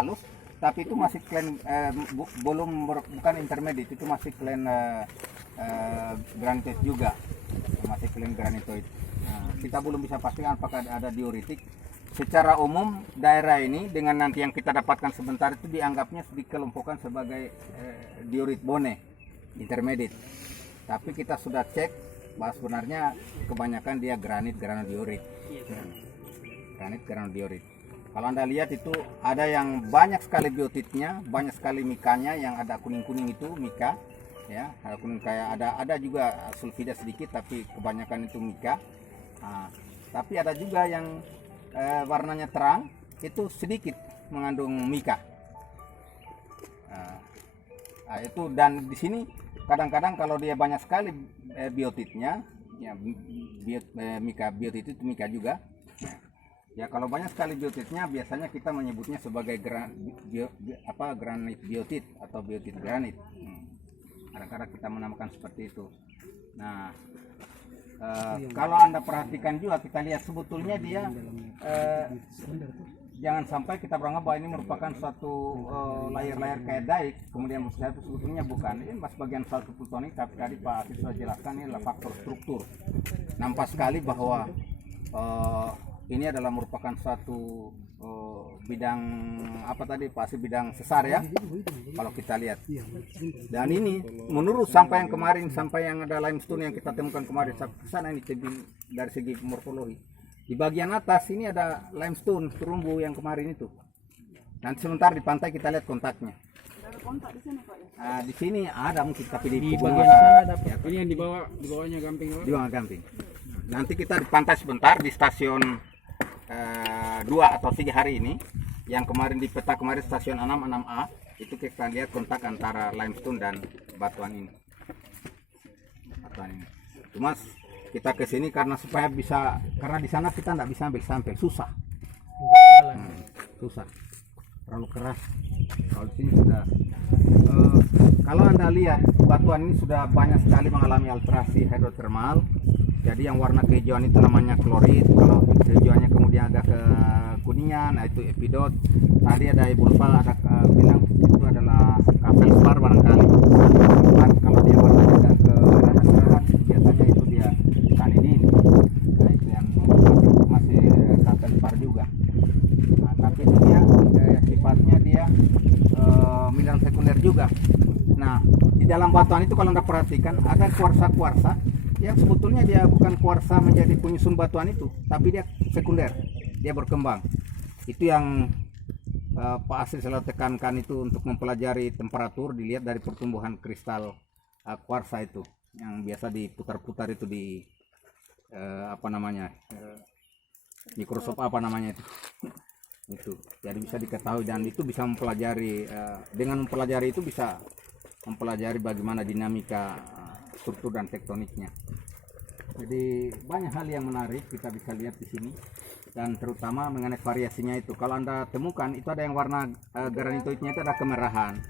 halus, tapi itu masih clean, bukan intermediate, itu masih clean granite juga, masih clean granitoid. Nah, kita belum bisa pastikan apakah ada diuritik. Secara umum daerah ini dengan nanti yang kita dapatkan sebentar itu dianggapnya dikelompokkan sebagai diorit bone intermediate. Tapi kita sudah cek bahwa sebenarnya kebanyakan dia granit granodiorit. Granit granodiorit. Kalau Anda lihat itu ada yang banyak sekali biotitnya, banyak sekali mikanya yang ada kuning-kuning itu mika, ya, ada kuning kayak ada juga sulfida sedikit tapi kebanyakan itu mika. Nah, tapi ada juga yang warnanya terang itu sedikit mengandung mika. Nah, itu dan di sini kadang-kadang kalau dia banyak sekali biotitnya, ya mika biotit itu mika juga. Ya kalau banyak sekali biotitnya biasanya kita menyebutnya sebagai granit biotit atau biotit granit. Kadang-kadang kita menamakan seperti itu. Nah, kalau Anda perhatikan juga kita lihat sebetulnya dia jangan sampai kita beranggap bahwa ini merupakan suatu layer-layer kayak daik kemudian itu sebetulnya bukan. Ini bagian satu plutonik, tapi tadi Pak Asis sudah jelaskan ini adalah faktor struktur. Nampak sekali bahwa ini adalah merupakan suatu bidang apa tadi Pak Asis, bidang sesar ya kalau kita lihat. Dan ini menurut sampai yang kemarin, sampai yang ada limestone yang kita temukan kemarin ke sana ini dari segi morfologi. Di bagian atas ini ada limestone terumbu yang kemarin itu. Nanti sebentar di pantai kita lihat kontaknya. Ada kontak di sini Pak ya? Nah, di sini ada mungkin tapi di bagian sana ada. Ya, ini yang di bawahnya gamping. Di bawah gamping. Nanti kita di pantai sebentar di stasiun 2 atau 3 hari ini. Yang kemarin di peta kemarin stasiun 6 6A itu kita lihat kontak antara limestone dan batuan ini. Cuma kita ke sini karena supaya bisa, karena di sana kita tidak bisa ambil sampel, susah. Susah. Terlalu keras. Kalau di sini sudah kalau Anda lihat batuan ini sudah banyak sekali mengalami alterasi hidrotermal. Jadi yang warna kehijauan itu namanya klorit. Kalau kehijauannya kemudian agak ke kuningan, nah itu epidot. Tadi ada ebulva, ada bilang itu adalah kafelspar barangkali. Kalau dia warnanya agak ke merah, biasanya itu dia kanidin. Nah itu yang masih kafelspar juga. Nah, tapi dia sifatnya dia mineral sekunder juga. Nah di dalam batuan itu kalau Anda perhatikan ada kuarsa-kuarsa yang sebetulnya dia bukan kuarsa menjadi penyusun batuan itu, tapi dia sekunder, dia berkembang. Itu yang Pak Asis selalu tekankan itu untuk mempelajari temperatur, dilihat dari pertumbuhan kristal kuarsa itu, yang biasa diputar-putar itu di mikroskop apa namanya itu. Itu, jadi bisa diketahui dan itu bisa mempelajari, dengan mempelajari itu bisa mempelajari bagaimana dinamika struktur dan tektoniknya. Jadi banyak hal yang menarik kita bisa lihat di sini dan terutama mengenai variasinya itu. Kalau Anda temukan itu ada yang warna granitoidnya itu ada kemerahan.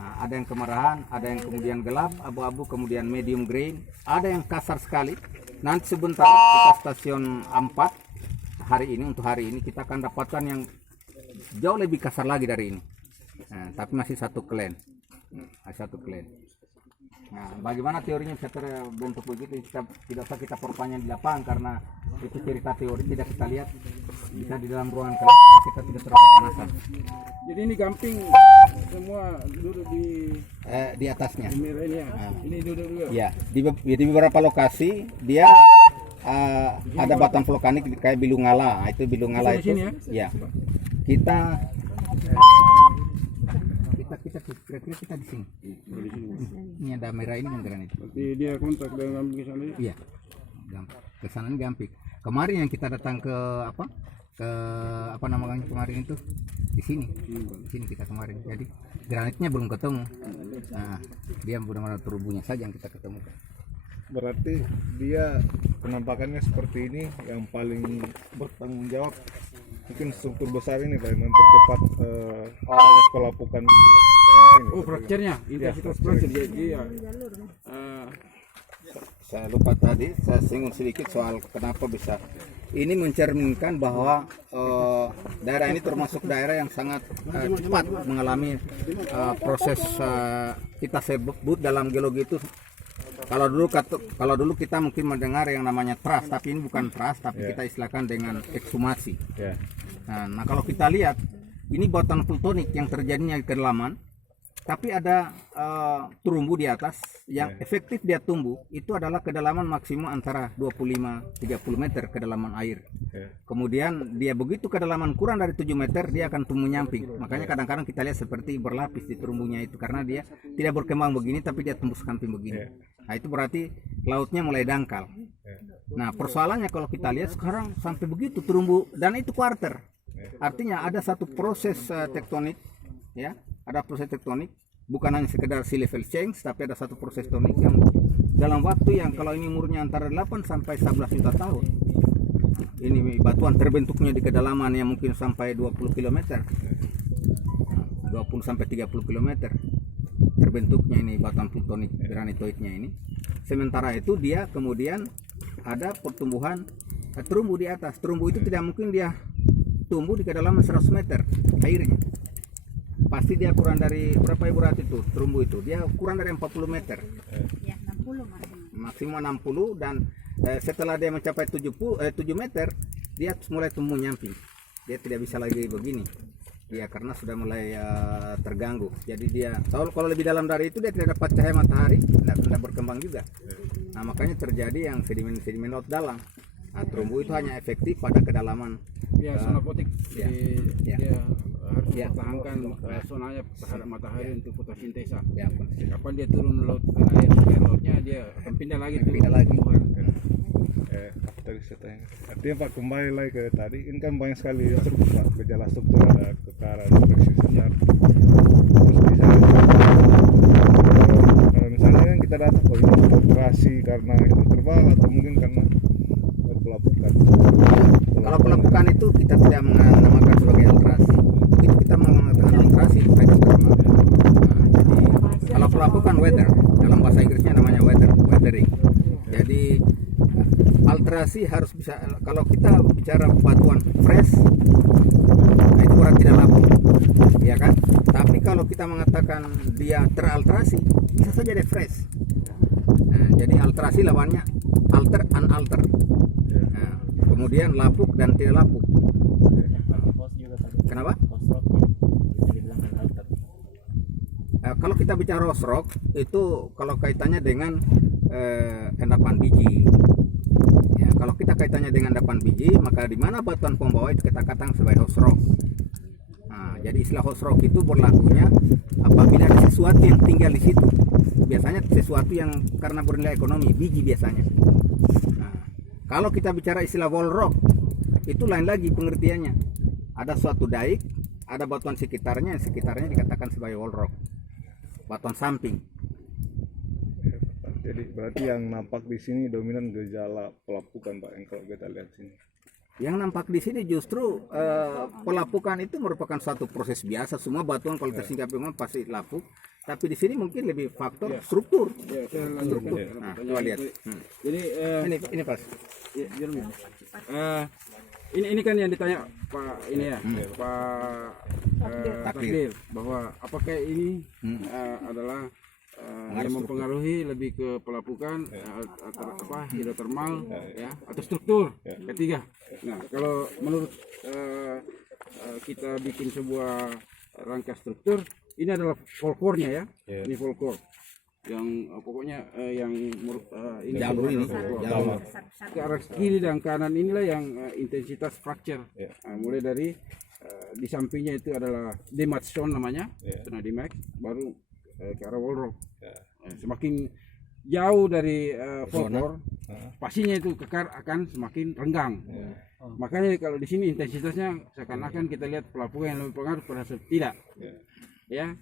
Nah, ada yang kemerahan, ada yang kemudian gelap, abu-abu, kemudian medium green, ada yang kasar sekali. Nanti sebentar kita stasiun 4 hari ini, untuk hari ini kita akan dapatkan yang jauh lebih kasar lagi dari ini. Nah, tapi masih satu clan. Nah, bagaimana teorinya bisa terbentuk begitu? Tidak usah kita perpanjang di lapangan karena itu cerita teori, tidak kita lihat bisa di dalam ruangan kelas kita tidak terlalu kepanasan. Jadi ini gamping semua duduk di atasnya. Ini ya. Ini duduk juga. Ya, di beberapa lokasi dia ada batuan vulkanik kayak Bilungala. Nah, itu Bilungala itu. Ya. Kita kira-kira kita di sini. Ini ada merah ini kan granit. Berarti dia kontak dengan gamping ke sana. Iya. Ke sana gamping. Kemarin yang kita datang ke apa namanya kemarin itu di sini. Di sini kita kemarin. Jadi granitnya belum ketemu. Nah, dia benar-benar terhubungnya saja yang kita ketemu. Berarti dia penampakannya seperti ini yang paling bertanggung jawab mungkin struktur besar ini Pak, mempercepat proses pelapukan. Fracture-nya, intensitas fracture. Iya. Saya lupa tadi, saya singgung sedikit soal kenapa bisa ini mencerminkan bahwa daerah ini termasuk daerah yang sangat cepat mengalami proses kita sebut dalam geologi itu kalau dulu kita mungkin mendengar yang namanya trust, tapi ini bukan trust, tapi kita istilahkan dengan ekshumasi. Nah, kalau kita lihat ini batuan plutonik yang terjadinya di kedalaman, tapi ada terumbu di atas yang efektif dia tumbuh itu adalah kedalaman maksimum antara 25-30 meter kedalaman air. Kemudian dia begitu kedalaman kurang dari 7 meter dia akan tumbuh nyamping. Makanya kadang-kadang kita lihat seperti berlapis di terumbunya itu karena dia tidak berkembang begini tapi dia tumbuh samping begini. Nah, itu berarti lautnya mulai dangkal. Nah, persoalannya kalau kita lihat sekarang sampai begitu terumbu dan itu quarter. Artinya ada satu proses tektonik, ya, ada proses tektonik, bukan hanya sekedar sea level change, tapi ada satu proses tektonik yang dalam waktu yang kalau ini umurnya antara 8 sampai 11 juta tahun. Ini batuan terbentuknya di kedalaman yang mungkin sampai 20 km. 20 sampai 30 km. Terbentuknya ini batuan plutonik granitoidnya ini. Sementara itu dia kemudian ada pertumbuhan terumbu di atas. Terumbu itu tidak mungkin dia tumbuh di kedalaman 100 meter airnya. Pasti dia kurang dari berapa Ibu Rati itu terumbu itu? Dia kurang dari 40 meter. Ya, 60 Maksimal 60 dan setelah dia mencapai 7 meter dia mulai tumbuh nyamping. Dia tidak bisa lagi begini. Ya karena sudah mulai terganggu. Jadi dia kalau lebih dalam dari itu dia tidak dapat cahaya matahari, tidak berkembang juga. Nah, makanya terjadi yang sedimen laut dalam. Nah, terumbu itu hanya efektif pada kedalaman sonopotik. Ya. Dia harus Ya. mempertahankan sonanya terhadap matahari untuk fotosintesa. ya, Kapan dia turun laut air lautnya dia akan pindah lagi. Pindah lagi. Tadi saya tanya. Artinya Pak kembali lagi ke tadi, ini kan banyak sekali struktur Pak, gejala struktur ada kekaran, koreksi sesar. Terus misalnya, kalau misalnya kan kita datang kok ini filtrasi karena itu terbang atau mungkin karena pelapukan. Kalau pelapukan itu kita tidak menamakan sebagai alterasi. Itu kita mengatakan alterasi itu hydrothermal. Jadi kalau pelapukan weather, dalam bahasa Inggrisnya namanya weathering. Jadi alterasi harus bisa, kalau kita bicara batuan fresh nah itu berarti tidak lapuk, ya kan? Tapi kalau kita mengatakan dia teralterasi bisa saja dia fresh. Nah, jadi alterasi lawannya alter unalter. Nah, kemudian lapuk dan tidak lapuk. Kenapa? Kalau kita bicara rose rock itu kalau kaitannya dengan endapan biji. Ya, kalau kita kaitannya dengan endapan biji, maka di mana batuan pembawa itu kita katakan sebagai host rock. Nah, jadi istilah host rock itu berlakunya apabila ada sesuatu yang tinggal di situ. Biasanya sesuatu yang karena bernilai ekonomi, biji biasanya. Nah, kalau kita bicara istilah wall rock, itu lain lagi pengertiannya. Ada suatu daik, ada batuan sekitarnya, yang sekitarnya dikatakan sebagai wall rock. Batuan samping. Jadi berarti yang nampak di sini dominan gejala pelapukan Pak yang kalau kita lihat sini. Yang nampak di sini justru pelapukan itu merupakan suatu proses biasa. Semua batuan kalau tersingkap memang pasti lapuk. Tapi di sini mungkin lebih faktor struktur. Struktur. Nah, coba lihat. Jadi Ini pas. ini kan yang ditanya Pak ini ya, Pak Takdir bahwa apakah ini adalah yang mempengaruhi lebih ke pelapukan hidrotermal ya atau struktur ketiga. Nah, kalau menurut kita bikin sebuah rangka struktur, ini adalah folklore-nya ya. Ini folklore yang pokoknya yang ini Jalur ini, jalur. ke arah kiri dan kanan inilah yang intensitas fracture. Mulai dari di sampingnya itu adalah demat zone namanya, nah demat baru ke arah wall rock. Semakin jauh dari folklore, pastinya itu kekar akan semakin renggang. Makanya kalau di sini intensitasnya seakan-akan kita lihat pelapukan yang lebih pengaruh pada tidak. Ya,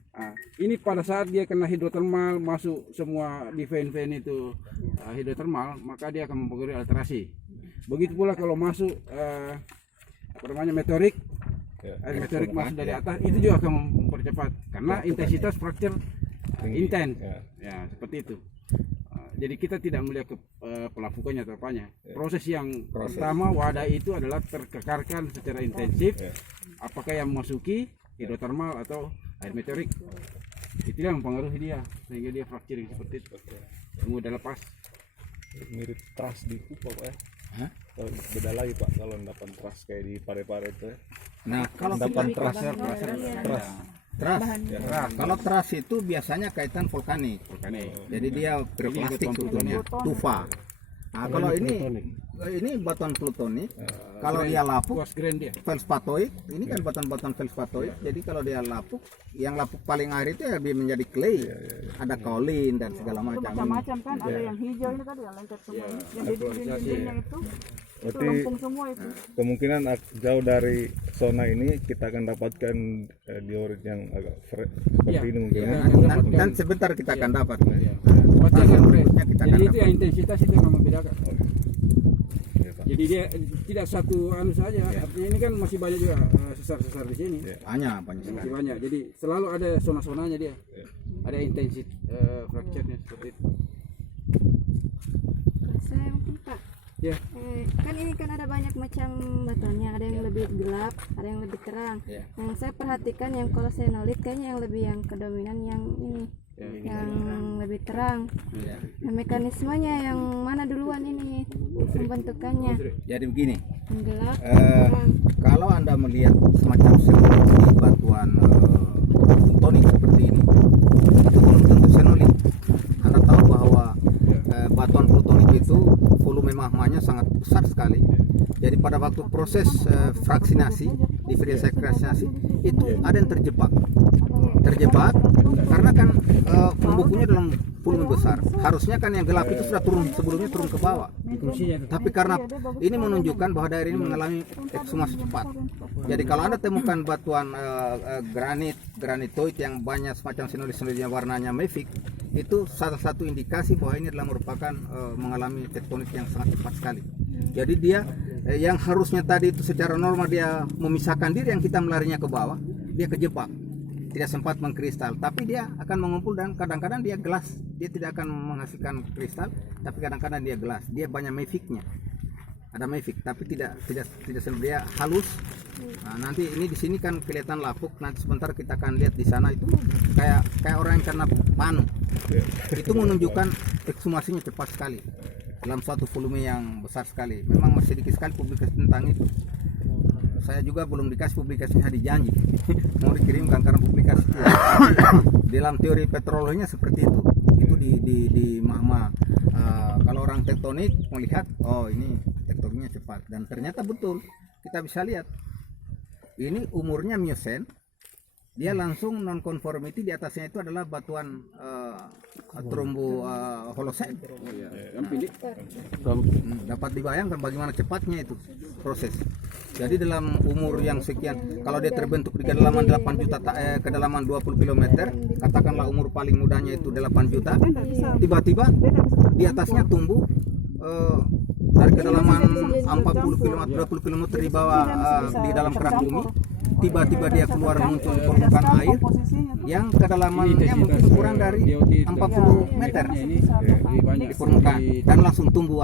ini pada saat dia kena hidrotermal masuk semua di vein-vein itu hidrotermal, maka dia akan mempengaruhi alterasi. Begitu pula kalau masuk meteorik, air meteorik masuk dari atas, itu juga akan mempercepat karena intensitas fracture intens. Ya, seperti itu. Jadi kita tidak melihat ke pelapukannya atau apanya. Proses yang pertama wadah itu adalah terkekarkan secara intensif. Apakah yang memasuki hidrotermal atau air meteorik. Itu yang mempengaruhi dia sehingga dia fracturing seperti itu. Kemudian lepas. Mirip trust di Kupang ya. Oh, beda lagi Pak kalau endapan trust kayak di Pare-Pare itu ya. Nah, kalau Endapan kita trust kalau trust itu biasanya kaitan vulkanik. Jadi dia berplastik sebetulnya, tufa. Nah, kalau ini batuan plutonik, kalau dia lapuk, Kuas grand dia. feldspatoid, ini kan batuan-batuan feldspatoid. Jadi kalau dia lapuk, yang lapuk paling air itu ya dia menjadi clay, ada kaolin dan segala Itu macam. macam-macam kan, ada yang hijau ini tadi yang lengket semua ini. Yang di dinding-dindingnya itu Berarti lempung semua itu. kemungkinan jauh dari zona ini kita akan dapatkan diorit yang agak seperti ini mungkin. Ya, Ya. dan sebentar kita akan dapat. Pasti akan fresh. Kita Jadi akan itu yang intensitas itu yang membedakan. Iya, Pak. Jadi dia tidak satu anu saja. Artinya ini kan masih banyak juga sesar-sesar di sini. banyak sekali. Masih banyak. Jadi selalu ada zona-zonanya dia. Ada intensitas fracture-nya seperti itu. Saya mungkin Pak. Ya. Kan ini kan ada banyak macam batuannya, ada yang lebih gelap, ada yang lebih terang. Ya. Yang saya perhatikan yang kolosenolit kayaknya yang lebih yang kedominan yang ini, yang lebih terang. Ya. Nah, mekanismenya yang mana duluan ini pembentukannya? Jadi begini, Yang gelap, Eh, terang. kalau Anda melihat semacam seperti batuan tonik seperti ini, itu belum tentu senolit. Anda tahu bahwa batuan plutonik itu volume magmanya sangat besar sekali. Jadi pada waktu proses fraksinasi, diferensiasi itu ada yang terjebak karena kan pembukunya dalam volume besar. Harusnya kan yang gelap itu sudah sebelumnya turun ke bawah. Tapi karena ini menunjukkan bahwa daerah ini mengalami ekshumasi cepat. Jadi kalau Anda temukan batuan granitoid yang banyak semacam senolit-senolitnya warnanya mafic, itu salah satu indikasi bahwa ini adalah merupakan mengalami tektonik yang sangat cepat sekali. Jadi dia yang harusnya tadi itu secara normal dia memisahkan diri, yang kita melarinya ke bawah, dia kejebak, tidak sempat mengkristal, tapi dia akan mengumpul dan kadang-kadang dia gelas. Dia tidak akan menghasilkan kristal, tapi kadang-kadang dia gelas. Dia banyak maficnya, ada mafic, tapi tidak dia halus. Nah, nanti ini di sini kan kelihatan lapuk. Nanti sebentar kita akan lihat di sana itu kayak orang yang kena panu. Itu menunjukkan ekshumasinya cepat sekali dalam suatu volume yang besar sekali. Memang masih sedikit sekali publikasi tentang itu. Saya juga belum dikasih publikasinya, dijanji mau dikirimkan karena publikasi dalam teori petrologinya seperti itu. Itu di magma. Kalau orang tektonik melihat, oh ini tektoniknya cepat, dan ternyata betul. Kita bisa lihat ini umurnya Miocene, dia langsung non conformity. Di atasnya itu adalah batuan terumbu Holocene. Dapat dibayangkan bagaimana cepatnya itu proses. Jadi dalam umur yang sekian, kalau dia terbentuk di kedalaman 8 juta kedalaman 20 km, katakanlah umur paling mudanya itu 8 juta, tiba-tiba di atasnya tumbuh dari kedalaman 40 km 20 km di bawah di dalam kerak bumi, tiba-tiba dia keluar muncul di permukaan air yang kedalamannya mungkin kurang dari 40 meter di permukaan, dan langsung tumbuh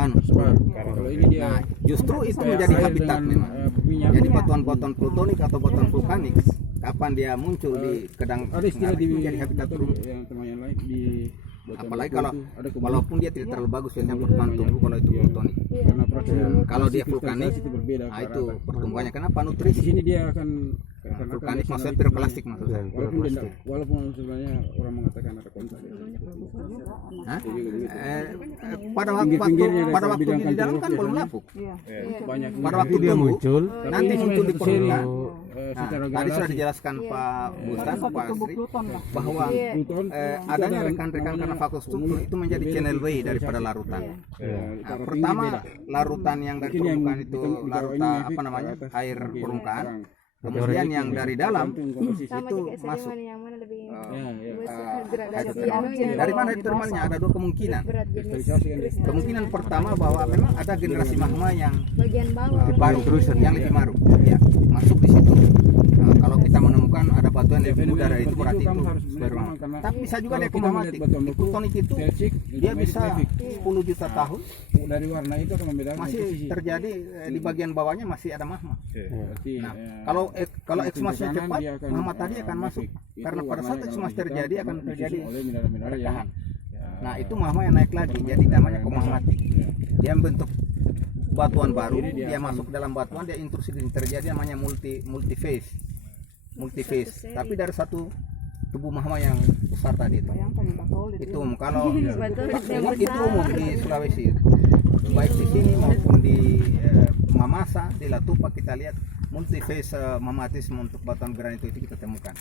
Kalau ini dia Nah, justru itu menjadi habitat memang. Jadi batuan-batuan plutonik atau batuan vulkanik, kapan dia muncul di kedang ada istilah di menjadi habitat terumbu. yang teman yang lain di Apalagi kalau ada walaupun dia tidak terlalu bagus biasanya pertumbuhan tumbuh kalau itu plutonik. karena proses Kalau dia vulkanik, itu berbeda. nah itu pertumbuhannya kenapa Di nutrisi. sini dia akan Vulkanik maksudnya piroklastik maksud saya. walaupun sebenarnya orang mengatakan ada kontak. Hah? Pada waktu di dalam kan belum lapuk. Banyak Pada waktu tumbuh nanti muncul di permukaan. secara Nah, tadi gradasi. sudah dijelaskan Pak Butan, Pak Asri, bahwa Pluton adanya rekan-rekan karena fakultas struktur itu menjadi channel way daripada larutan. Nah, pertama larutan yang dari permukaan itu larutan apa namanya air permukaan, kemudian yang dari dalam Sama itu juga masuk. sedimen yang mana lebih Gradasi gradasi anunya. Dari mana termalnya? Ada dua kemungkinan. Berat jenis kristalisasi kan. Kemungkinan pertama bahwa memang ada generasi magma yang bagian bawah. baru yang lebih baru, ya masuk di situ. Nah, Kalau kita menemukan ada batuan yang lebih fenomena mudah dari itu seperti berarti kamu itu harus melihat baru. memang karena Tapi bisa juga kalau dia kita melihat kromatik. batuan beku, Tektonik itu Telcik, dia bisa traffic. 10 juta tahun Dari warna itu akan membedakan masih posisi. terjadi di bagian bawahnya masih ada magma. Berarti, Nah, eh, kalau semakin eksumasinya ke kanan cepat, dia akan, magma tadi akan masuk. masuk. Itu Karena pada warnanya saat kalau ekshumasi digital, terjadi akan disusun terjadi oleh mineral-mineral yang rekahan. Nah, itu magma yang naik lagi. Jadi namanya komagmatik. Dia membentuk batuan baru, Jadi dia dia akan- masuk ke dalam batuan, dia intrusi, terjadi namanya multi-phase. Tapi dari satu tubuh magma yang besar tadi itu. Bayangkan batolit Itu kalau Batolit yang itu besar. umum di Sulawesi, baik di sini maupun di Mamasa, di Latupa kita lihat multi-phase magmatisme untuk batuan granit itu kita temukan.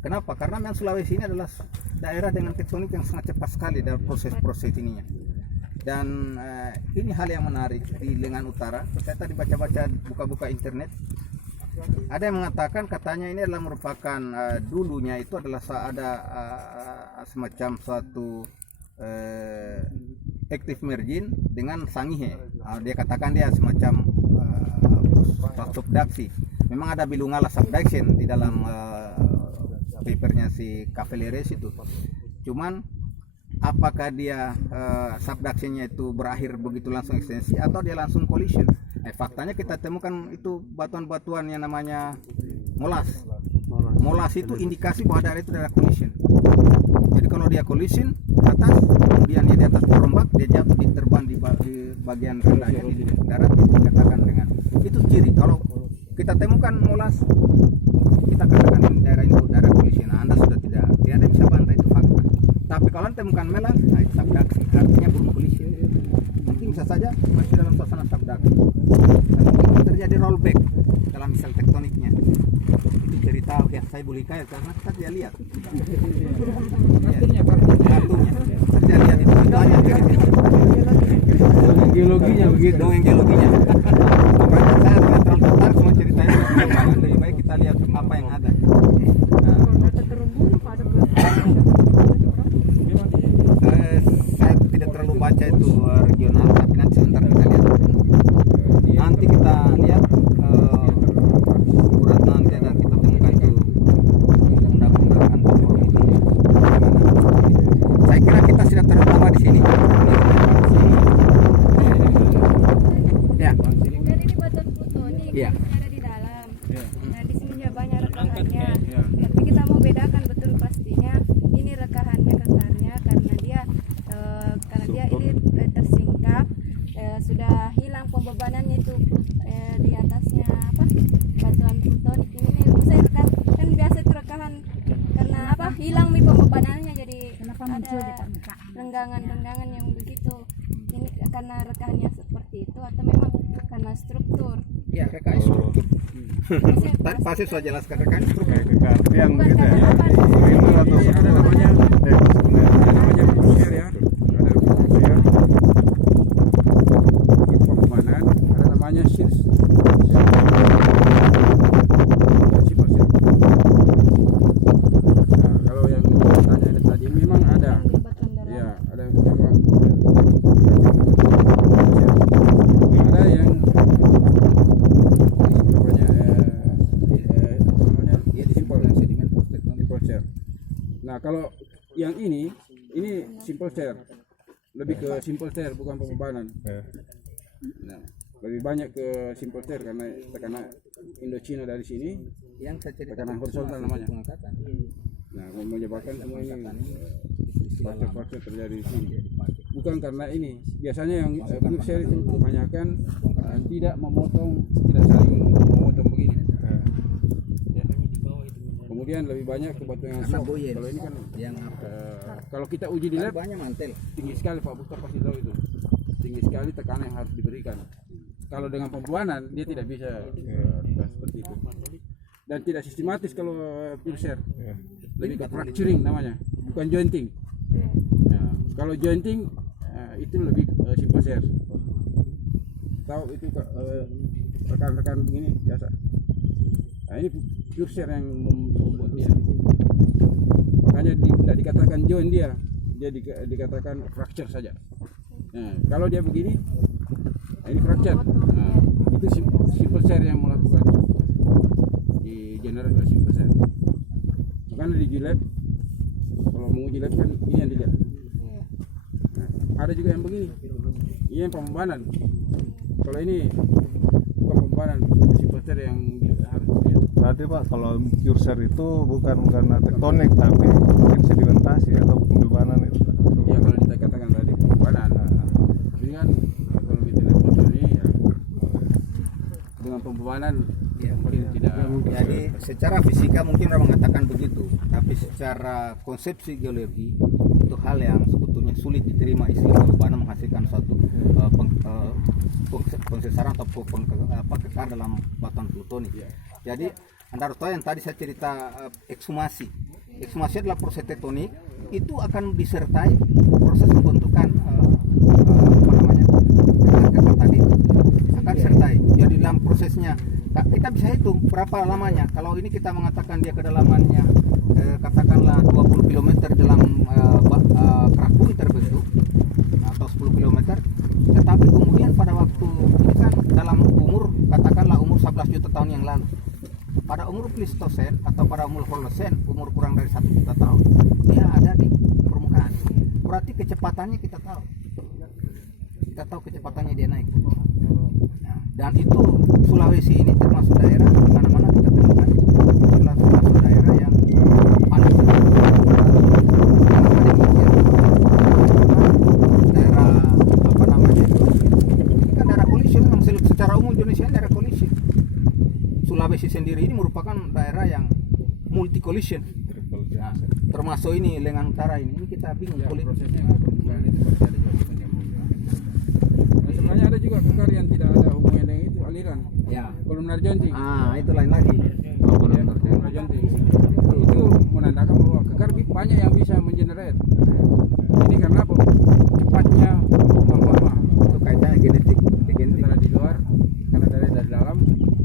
Kenapa? Karena memang Sulawesi ini adalah daerah dengan tektonik yang sangat cepat sekali dalam proses-proses ininya. Dan ini hal yang menarik di lengan utara. Saya tadi baca-baca, buka-buka internet. Ada yang mengatakan katanya ini adalah merupakan dulunya itu adalah ada semacam suatu active margin dengan sangihe. Dia katakan dia semacam subduksi. Memang ada bilungala subduction di dalam papernya si Cavaleres itu. Cuman apakah dia subductionnya itu berakhir begitu langsung ekstensi atau dia langsung collision? Faktanya kita temukan itu batuan-batuan yang namanya molas. Molas itu indikasi bahwa daerah itu daerah collision. Jadi kalau dia collision ke atas, kemudian dia di atas terombak, dia jatuh di terbang di bagian rendahnya di darat, itu dikatakan dengan itu ciri. Kalau kita temukan molas, kita katakan ini daerah collision. Nah, Anda sudah tidak ada yang bisa bantah, itu fakta. Tapi kalau Anda temukan melas, nah itu subduction, artinya belum collision. Mungkin bisa saja masih dalam suasana subduction. Tapi terjadi rollback dalam misal tektoniknya. Itu cerita yang saya bolehkan karena kita tidak lihat. kartunya Kartunya terjadi itu hanya cerita. geologinya begitu. Dongeng geologinya. Makanya saya tidak terlalu tertarik sama ceritanya. Lebih baik kita lihat apa yang ada. data terumbu pada Saya tidak terlalu baca itu regional, tapi nanti sebentar kita lihat. Nanti kita lihat urat nanti ada kita temukan itu undang-undang konformiti. Saya kira kita sudah terlalu lama di sini. Ya. Dan ini batuan plutonik Iya. yang ada di dalam. Nah, di sini juga banyak rekahannya. Ya. Tapi kita mau bedakan betul pastinya ini rekahannya kasarnya karena dia ini tersingkap, sudah hilang pembebanannya itu di atasnya apa batuan plutonik ini. Saya kan biasa itu rekahan karena apa hilang nih pembebanannya, jadi kenapa muncul di ada permukaan? renggangan-renggangan yang begitu. Ini karena rekahannya seperti itu atau memang karena struktur? Ya, rekan struktur. Pasti sudah jelaskan rekan struktur. Yang Bukan gitu ya. karena apa? Struktur atau Ini ada namanya pulser ya, ada pulser, pembebanan, ada namanya shears. Nah, kalau yang tanya tadi memang ada, Di batuan dalam. ya ada yang memang ada yang namanya Dia disimpul dengan sedimen post tektonik. simple share. Nah kalau yang ini simple share, lebih ke simple share bukan pembebanan. Ya. Nah, lebih banyak ke simple share karena tekanan Indochina dari sini, Yang saya ceritakan tekanan horizontal namanya. pengangkatan. Nah menyebabkan semua ini faktor terjadi di sini. Bukan karena ini. Biasanya yang pure share itu kebanyakan tidak saling memotong begini. Ya. Kemudian lebih banyak ke batu yang soft. Boyen. Kalau ini kan Yang apa? kalau kita uji di lab Banyak mantel. tinggi sekali, Pak Buster pasti tahu itu, tinggi sekali tekanan yang harus diberikan. Kalau dengan pembuanan dia tidak bisa seperti itu, dan tidak sistematis kalau pure share, lebih ke fracturing namanya, bukan jointing. Nah, kalau jointing itu lebih simple share. Tahu itu rekan-rekan begini biasa. Nah, ini pure share yang membuat dia. Makanya tidak dikatakan join dia dikatakan fracture saja. Nah, kalau dia begini, nah ini fracture. Nah, itu simple share yang melakukan di general generate oleh simpesan. Makanya di Gilab, kalau mau Gilab kan ini yang dilihat. Nah, ada juga yang begini, ini yang pembebanan. Kalau ini bukan pembebanan, simpesan yang harus dilihat. Berarti Pak, kalau Cursor itu bukan karena tektonik tapi mungkin sedimentasi atau pembebanan itu. Ya kalau kita katakan tadi pembebanan, tapi kan kalau kita lihat foto ini ya, dengan pembebanan paling tidak. Jadi secara fisika mungkin orang mengatakan begitu, tapi secara konsepsi geologi itu hal yang sebetulnya sulit diterima. Istilah pembebanan menghasilkan suatu pengsesaran atau kekar dalam batuan plutonik. Jadi Anda harus tahu yang tadi saya cerita ekshumasi. Ekshumasi adalah proses tektonik, itu akan disertai proses pembentukan kekar tadi akan disertai. Jadi dalam prosesnya kita bisa hitung berapa lamanya. Kalau ini kita mengatakan dia kedalamannya katakanlah 20 km dalam kerak bumi terbentuk atau 10 km, tetapi kemudian pada waktu ini kan dalam umur katakanlah umur 11 juta tahun yang lalu, pada umur Pleistosen atau pada umur Holosen, umur kurang dari 1 juta tahun, dia ada di permukaan. Berarti kecepatannya kita tahu kecepatannya dia naik. Nah, dan itu Sulawesi ini termasuk daerah di mana-mana kita temukan termasuk daerah yang paling daerah apa namanya itu, ini kan daerah collision. Memang secara umum Indonesia ini daerah collision. Sulawesi sendiri ini merupakan daerah yang multi collision. Nah, termasuk ini Lengan Utara ini kita bingung Prosesnya pembebanan itu pasti ada juga yang nah, sebenarnya ada juga kekar yang tidak ada hubungan dengan itu aliran. ya. Kolumnar jonting. Itu lain lagi. Kolumnar jonting. Itu menandakan bahwa kekar banyak yang bisa mengenerate. Ini karena apa? Cepatnya mama. Itu kaitannya genetik. Sementara di luar karena dari dalam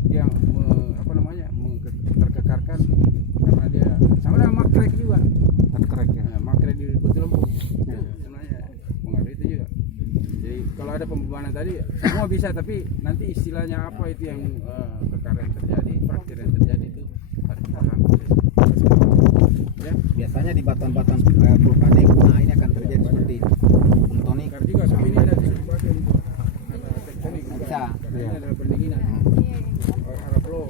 dia terkekarkan karena dia sama dengan makrek juga. Makrek di Batu Lembu. Itu sebenarnya mengaruhi itu juga. Jadi kalau ada pembebanan tadi semua bisa, tapi nanti istilahnya apa itu yang kekar yang terjadi, fraktur yang terjadi itu harus paham. Ya, Biasanya di batuan-batuan vulkanik, nah ini akan terjadi seperti ini. Plutonic kekar juga tapi ini ada dipakai untuk tektonik. bisa. Ini adalah pendinginan. Arah flow.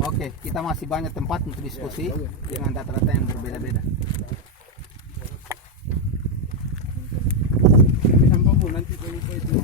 Oke, kita masih banyak tempat untuk diskusi dengan data-data yang berbeda-beda. Kami sampai nanti kalau itu